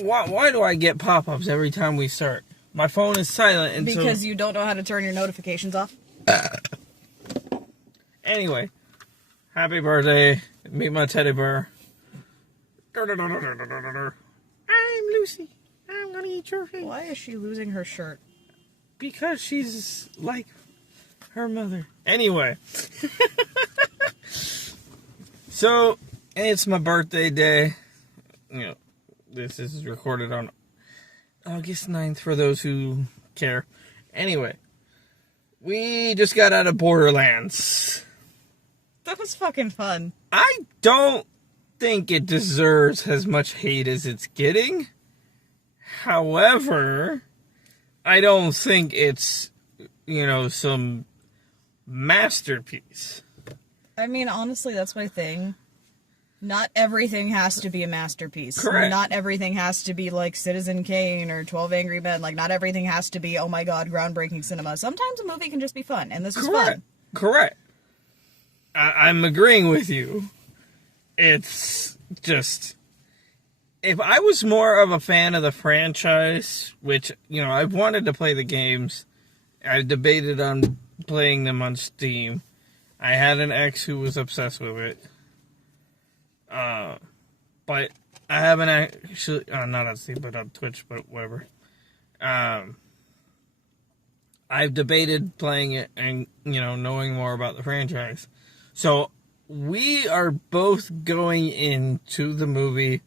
Why do I get pop-ups every time we start? My phone is silent until... Because you don't know how to turn your notifications off? Anyway, happy birthday. Meet my teddy bear. I'm Lucy. I'm gonna eat your face. Why is she losing her shirt? Because she's like her mother. Anyway. So, it's my birthday day. You know, this is recorded on August 9th for those who care. Anyway, we just got out of Borderlands. That was fucking fun. I don't think it deserves as much hate as it's getting. However, I don't think it's, some masterpiece. I mean, honestly, that's my thing. Not everything has to be a masterpiece. Correct. Not everything has to be like Citizen Kane or 12 Angry Men. Like, not everything has to be, oh my god, groundbreaking cinema. Sometimes a movie can just be fun, and this was fun. Correct. I'm agreeing with you. It's just... If I was more of a fan of the franchise, which, I've wanted to play the games, I debated on playing them on Steam. I had an ex who was obsessed with it. But I haven't actually, not on Steam, but on Twitch, but whatever. I've debated playing it and, knowing more about the franchise. So, we are both going into the movie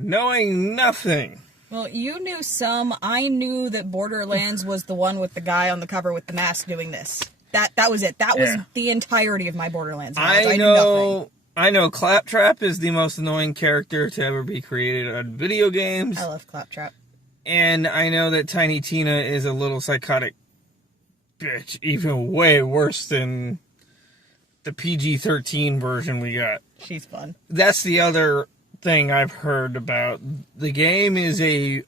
knowing nothing. Well, you knew some. I knew that Borderlands was the one with the guy on the cover with the mask doing this. That was it. That was the entirety of my Borderlands knowledge. I knew nothing. I know Claptrap is the most annoying character to ever be created on video games. I love Claptrap. And I know that Tiny Tina is a little psychotic bitch, even way worse than the PG-13 version we got. She's fun. That's the other thing I've heard about. The game is a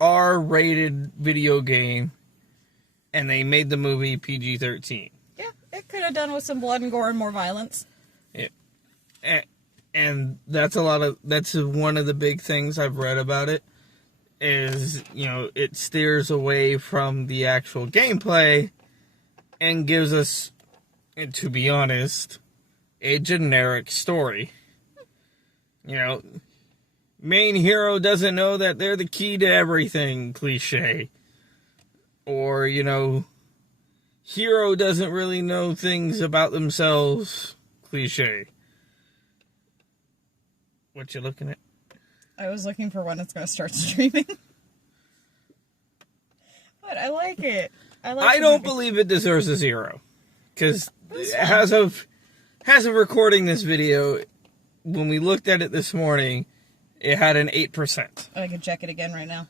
R-rated video game, and they made the movie PG-13. Yeah, it could have done with some blood and gore and more violence. And that's one of the big things I've read about it, is, it steers away from the actual gameplay and gives us, and to be honest, a generic story. Main hero doesn't know that they're the key to everything, cliche. Or, hero doesn't really know things about themselves, cliche. What you looking at? I was looking for when it's going to start streaming. But I like it. I don't believe it deserves a 0. Because as of recording this video, when we looked at it this morning, it had an 8%. I can check it again right now.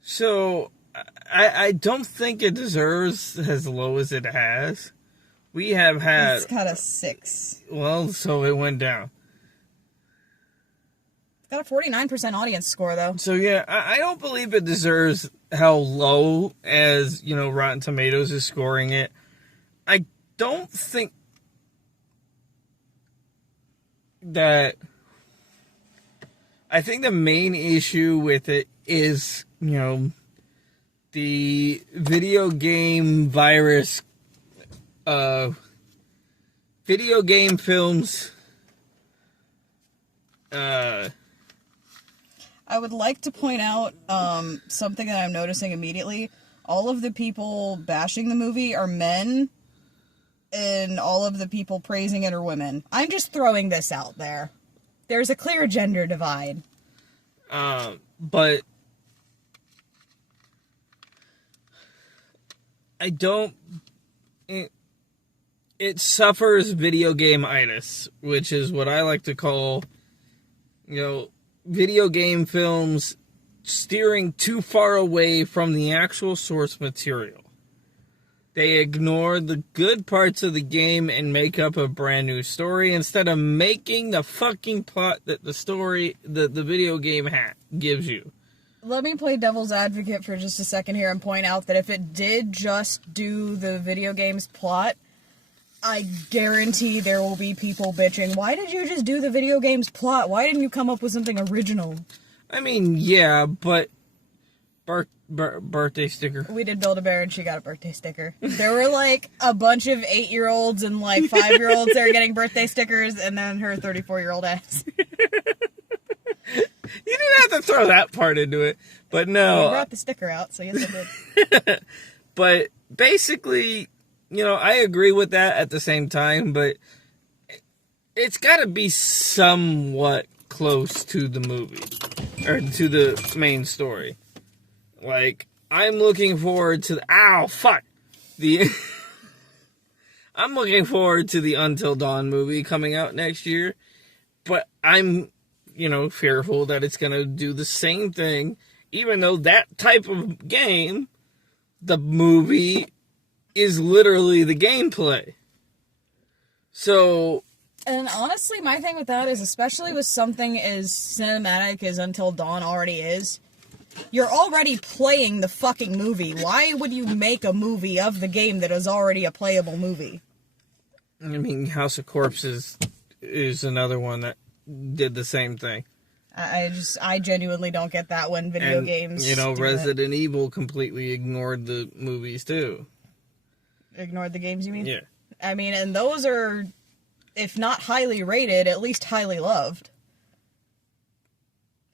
So, I don't think it deserves as low as it has. We have had... It's got a 6. Well, so it went down. It's got a 49% audience score, though. So, yeah, I don't believe it deserves how low as, Rotten Tomatoes is scoring it. I don't think that... I think the main issue with it is, the video game virus... video game films. I would like to point out something that I'm noticing immediately. All of the people bashing the movie are men, and all of the people praising it are women. I'm just throwing this out there. There's a clear gender divide. But I don't... It suffers video game-itis, which is what I like to call, video game films steering too far away from the actual source material. They ignore the good parts of the game and make up a brand new story instead of making the fucking plot that the video game gives you. Let me play devil's advocate for just a second here and point out that if it did just do the video game's plot, I guarantee there will be people bitching, why did you just do the video game's plot? Why didn't you come up with something original? I mean, yeah, but birthday sticker. We did Build-A-Bear and she got a birthday sticker. There were like a bunch of 8-year-olds and like 5-year-olds that were getting birthday stickers, and then her 34-year-old ass. You didn't have to throw that part into it, but no. I brought the sticker out, so yes I did. But basically, you know, I agree with that at the same time, but it's got to be somewhat close to the movie, or to the main story. Like, I'm looking forward to I'm looking forward to the Until Dawn movie coming out next year, but I'm, you know, fearful that it's going to do the same thing, even though that type of game, the movie is literally the gameplay. So... And honestly, my thing with that is, especially with something as cinematic as Until Dawn already is, you're already playing the fucking movie. Why would you make a movie of the game that is already a playable movie? I mean, House of Corpses is another one that did the same thing. I genuinely don't get that when video games. You know, Resident Evil completely ignored the movies too. Ignored the games, you mean? Yeah. I mean, and those are, if not highly rated, at least highly loved.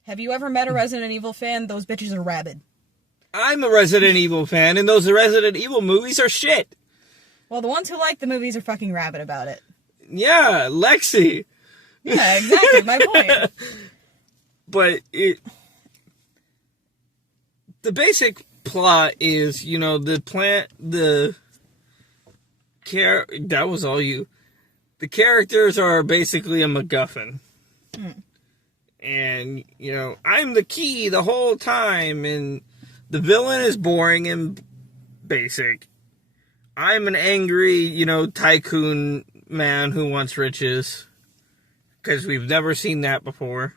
Have you ever met a Resident Evil fan? Those bitches are rabid. I'm a Resident Evil fan, and those Resident Evil movies are shit. Well, the ones who like the movies are fucking rabid about it. Yeah, Lexi. Yeah, exactly, my point. But the basic plot is, you know, that was all you. The characters are basically a MacGuffin. And, you know, I'm the key the whole time, and the villain is boring and basic. I'm an angry, you know, tycoon man who wants riches, because we've never seen that before.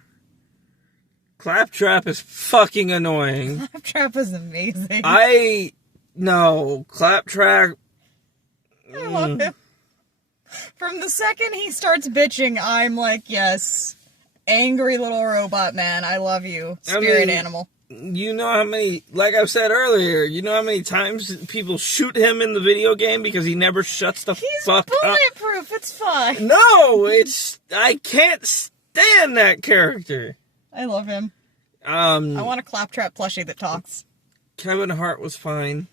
Claptrap is fucking annoying. Claptrap is amazing. Claptrap... I love him. From the second he starts bitching, I'm like, yes... Angry little robot man, I love you. Spirit animal. You know how many, like I said earlier, you know how many times people shoot him in the video game because he never shuts the fuck up? He's bulletproof, it's fine. No, I can't stand that character. I love him. I want a Claptrap plushie that talks. Kevin Hart was fine.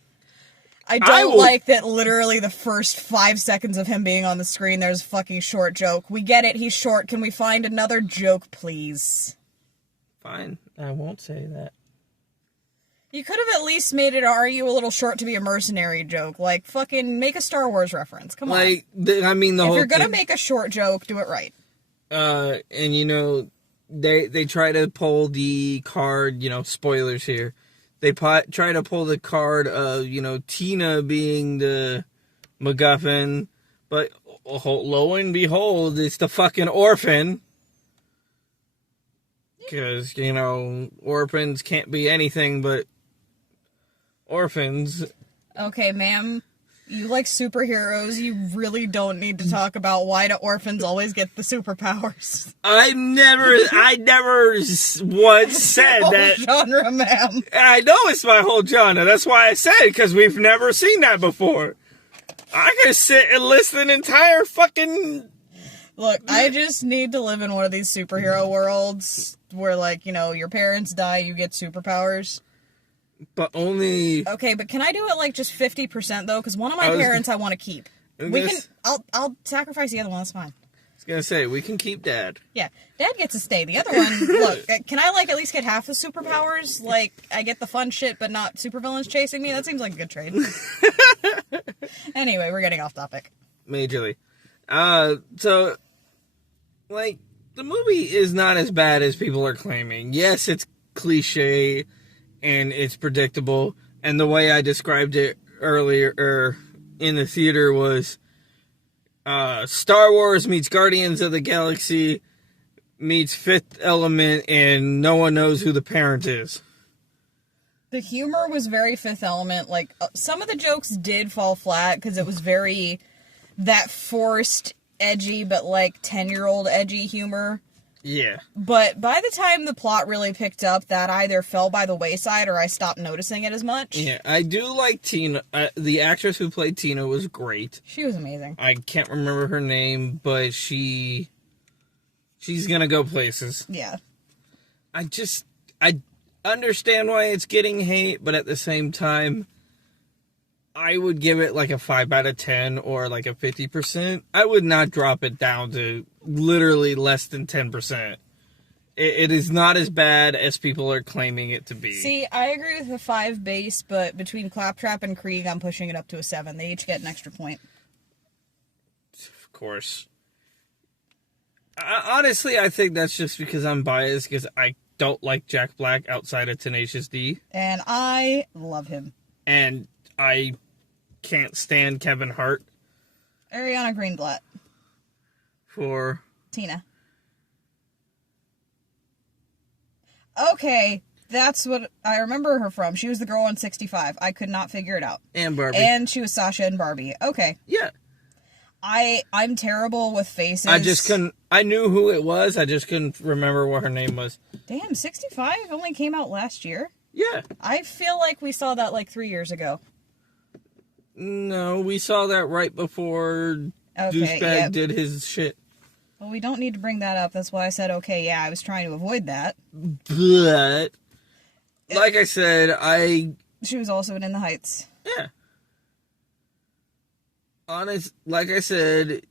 I don't like that literally the first 5 seconds of him being on the screen, there's a fucking short joke. We get it, he's short. Can we find another joke, please? Fine. I won't say that. You could have at least made it, are you a little short to be a mercenary joke? Like, fucking make a Star Wars reference. Come on. If you're gonna make a short joke, do it right. And you know, they try to pull the card, you know, spoilers here. They try to pull the card of, you know, Tina being the MacGuffin, but lo and behold, it's the fucking orphan. Because, you know, orphans can't be anything but orphans. Okay, ma'am. You like superheroes, you really don't need to talk about why do orphans always get the superpowers. I never once said that. Genre, ma'am. I know it's my whole genre. That's why I said it, because we've never seen that before. I could sit and listen an entire fucking... Look, I just need to live in one of these superhero worlds where, like, you know, your parents die, you get superpowers. But only... Okay, but can I do it, like, just 50%, though? Because one of my parents I want to keep. I'll sacrifice the other one, that's fine. I was gonna say, we can keep Dad. Yeah, Dad gets to stay. The other one, look, can I, like, at least get half the superpowers? Like, I get the fun shit, but not supervillains chasing me? That seems like a good trade. Anyway, we're getting off topic. Majorly. So, like, the movie is not as bad as people are claiming. Yes, it's cliche, and it's predictable, and the way I described it earlier in the theater was Star Wars meets Guardians of the Galaxy meets Fifth Element, and no one knows who the parent is. The humor was very Fifth Element. Like, some of the jokes did fall flat, because it was very that forced, edgy, but like 10-year-old edgy humor. Yeah. But by the time the plot really picked up, that either fell by the wayside or I stopped noticing it as much. Yeah, I do like Tina. The actress who played Tina was great. She was amazing. I can't remember her name, but she's gonna go places. Yeah. I understand why it's getting hate, but at the same time, I would give it like a 5 out of 10 or like a 50%. I would not drop it down to literally less than 10%. It is not as bad as people are claiming it to be. See, I agree with the 5 base, but between Claptrap and Krieg, I'm pushing it up to a 7. They each get an extra point. Of course. Honestly, I think that's just because I'm biased, because I don't like Jack Black outside of Tenacious D. And I love him. And I can't stand Kevin Hart. Ariana Greenblatt. For? Tina. Okay, that's what I remember her from. She was the girl on 65. I could not figure it out. And Barbie. And she was Sasha and Barbie. Okay. Yeah. I'm terrible with faces. I just couldn't. I knew who it was. I just couldn't remember what her name was. Damn, 65 only came out last year? Yeah. I feel like we saw that like 3 years ago. No, we saw that right before Douchebag did his shit. Well, we don't need to bring that up. That's why I said, okay, yeah, I was trying to avoid that. But, like I said, She was also in the Heights. Yeah. Like I said...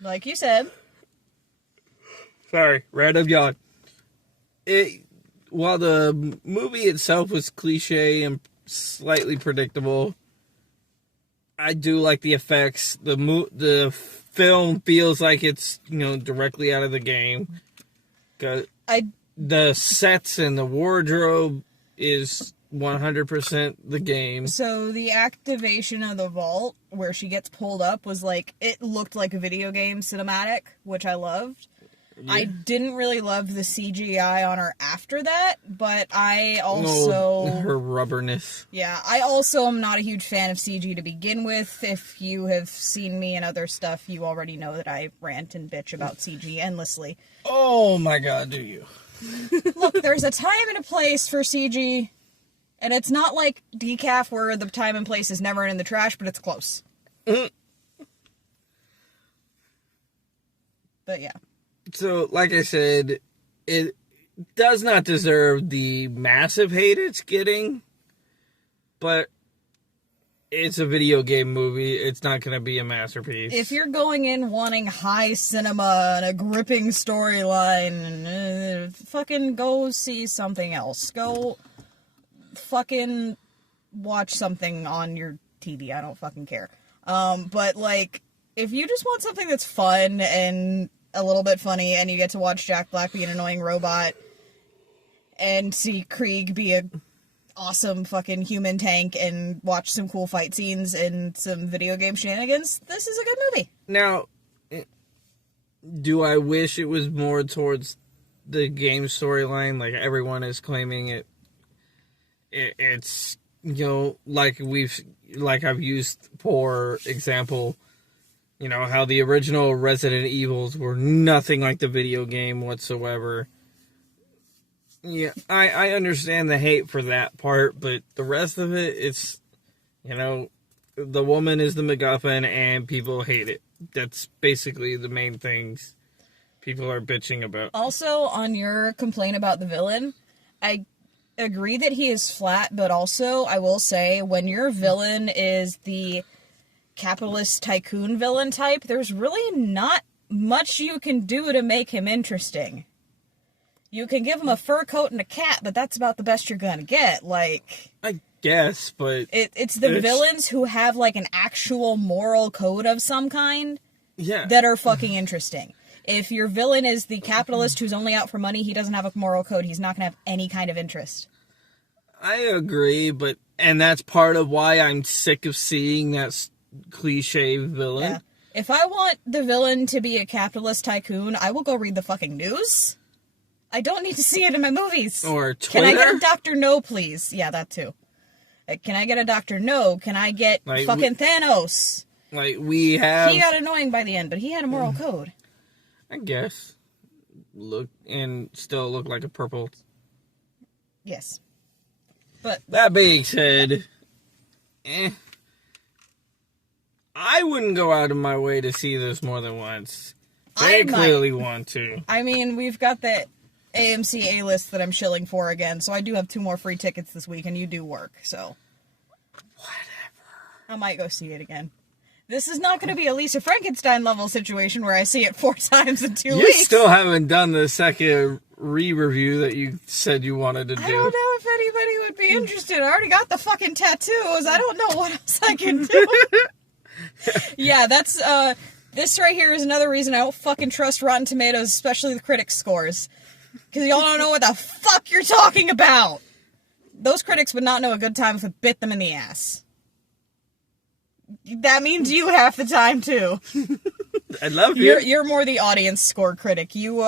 Like you said. Sorry, random yawn. While the movie itself was cliche and slightly predictable, I do like the effects. The film feels like it's, directly out of the game. The sets and the wardrobe is 100% the game. So the activation of the vault where she gets pulled up was like, it looked like a video game cinematic, which I loved. Yeah. I didn't really love the CGI on her after that, but I also... her rubberness. Yeah, I also am not a huge fan of CG to begin with. If you have seen me and other stuff, you already know that I rant and bitch about CG endlessly. Oh my god, do you? Look, there's a time and a place for CG, and it's not like Decaf where the time and place is never in the trash, but it's close. But yeah. So, like I said, it does not deserve the massive hate it's getting, but it's a video game movie. It's not going to be a masterpiece. If you're going in wanting high cinema and a gripping storyline, fucking go see something else. Go fucking watch something on your TV. I don't fucking care. But, like, if you just want something that's fun and a little bit funny, and you get to watch Jack Black be an annoying robot, and see Krieg be a awesome fucking human tank, and watch some cool fight scenes and some video game shenanigans, this is a good movie. Now, do I wish it was more towards the game storyline? Like everyone is claiming it's, like I've used for example, how the original Resident Evils were nothing like the video game whatsoever. Yeah, I understand the hate for that part, but the rest of it, it's, the woman is the MacGuffin and people hate it. That's basically the main things people are bitching about. Also, on your complaint about the villain, I agree that he is flat, but also, I will say, when your villain is the capitalist tycoon villain type, there's really not much you can do to make him interesting. You can give him a fur coat and a cat, but that's about the best you're gonna get. Like, I guess, but it's the villains who have like an actual moral code of some kind, yeah, that are fucking interesting. If your villain is the capitalist who's only out for money, he doesn't have a moral code. He's not gonna have any kind of interest. I agree, and that's part of why I'm sick of seeing that cliche villain. Yeah. If I want the villain to be a capitalist tycoon, I will go read the fucking news. I don't need to see it in my movies. Or Twitter. Can I get a Dr. No, please? Yeah, that too. Like, can I get a doctor? No. Can I get fucking Thanos? Like, we have... He got annoying by the end, but he had a moral code. I guess. Still look like a purple. Yes. But... That being said, I wouldn't go out of my way to see this more than once. They clearly want to. I mean, we've got the AMC A-list that I'm shilling for again, so I do have 2 more free tickets this week, and you do work, so... Whatever. I might go see it again. This is not going to be a Lisa Frankenstein level situation where I see it 4 times in 2 weeks. You still haven't done the second re-review that you said you wanted to do. I don't know if anybody would be interested. I already got the fucking tattoos. I don't know what else I can do. Yeah, that's, this right here is another reason I don't fucking trust Rotten Tomatoes, especially the critic scores. Because y'all don't know what the fuck you're talking about. Those critics would not know a good time if it bit them in the ass. That means you half the time, too. I love you. You're more the audience score critic. You're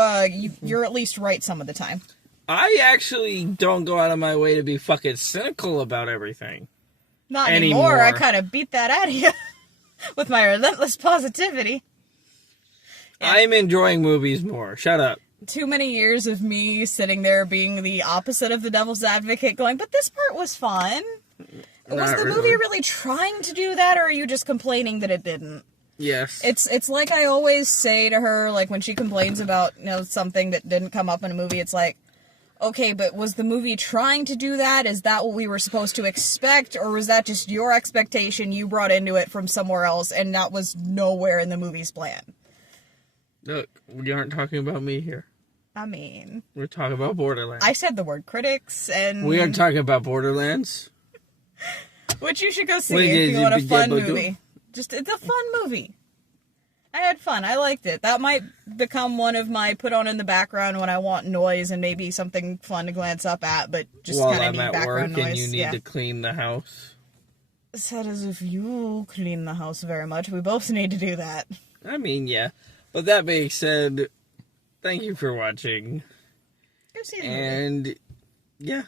at least right some of the time. I actually don't go out of my way to be fucking cynical about everything. Not anymore. I kind of beat that out of you with my relentless positivity. Yeah. I'm enjoying movies more. Shut up. Too many years of me sitting there being the opposite of the devil's advocate going, but this part was fun. Was the movie really trying to do that, or are you just complaining that it didn't? Yes. It's like I always say to her, like, when she complains about, something that didn't come up in a movie, it's like, okay, but was the movie trying to do that? Is that what we were supposed to expect, or was that just your expectation you brought into it from somewhere else, and that was nowhere in the movie's plan? Look, we aren't talking about me here. I mean... We're talking about Borderlands. I said the word critics, and... We are talking about Borderlands. Which you should go see if you want a fun movie. It's a fun movie. I had fun. I liked it. That might become one of my put on in the background when I want noise and maybe something fun to glance up at, but just kind of need background noise. And you need to clean the house. Said as if you clean the house very much. We both need to do that. I mean, yeah. But that being said, thank you for watching. Go see the movie. And, yeah.